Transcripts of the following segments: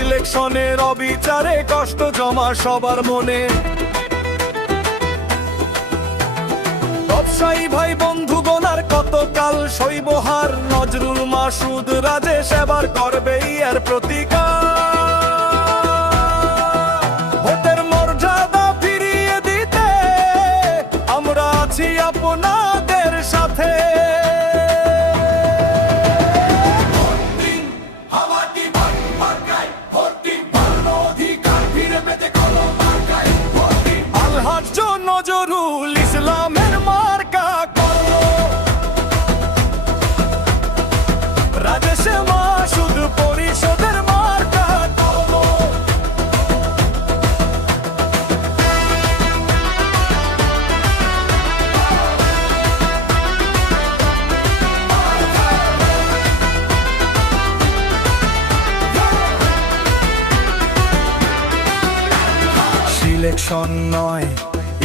ইলেকশনের অবিচারে কষ্ট জমা সবার মনে। ব্যবসায়ী ভাই বন্ধু গোনার কতকাল শৈবহার নজরুল মাসুদ রাজেশ এবার করবেই এর প্রতিকার। ভোটের মর্যাদা ফিরিয়ে দিতে আমরা আছি আপনাদের সাথে। সিলেকশন নয়,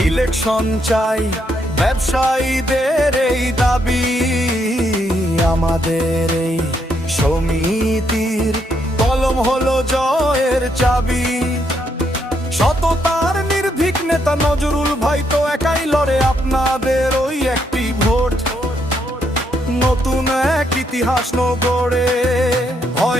ইলেকশন চাই ব্যবসায়ীদের এই দাবি। আমাদের এই সমিতির কলম হলো জয়ের চাবি। সততার নির্ভীক নেতা নজরুল ভাই তো একাই লড়ে আপনাদের ওই একটি ভোট। নতুন এক ইতিহাস গড়ে ভয়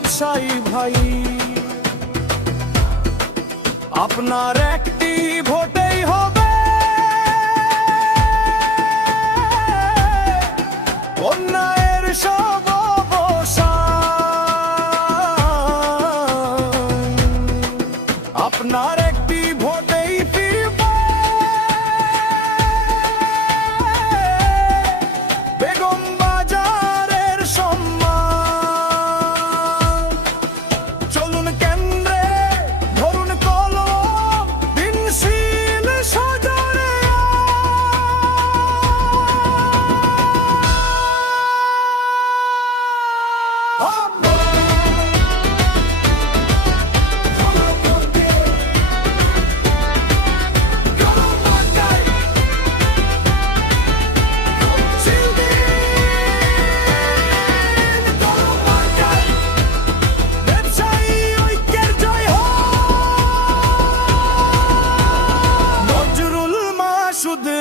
ব্যবসায়ী ভাই। আপনার একটি ভোটেই হবে। অন্যায়ের সব আপনার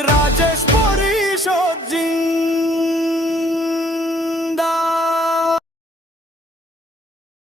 রাজেশ পরিষদ জিং।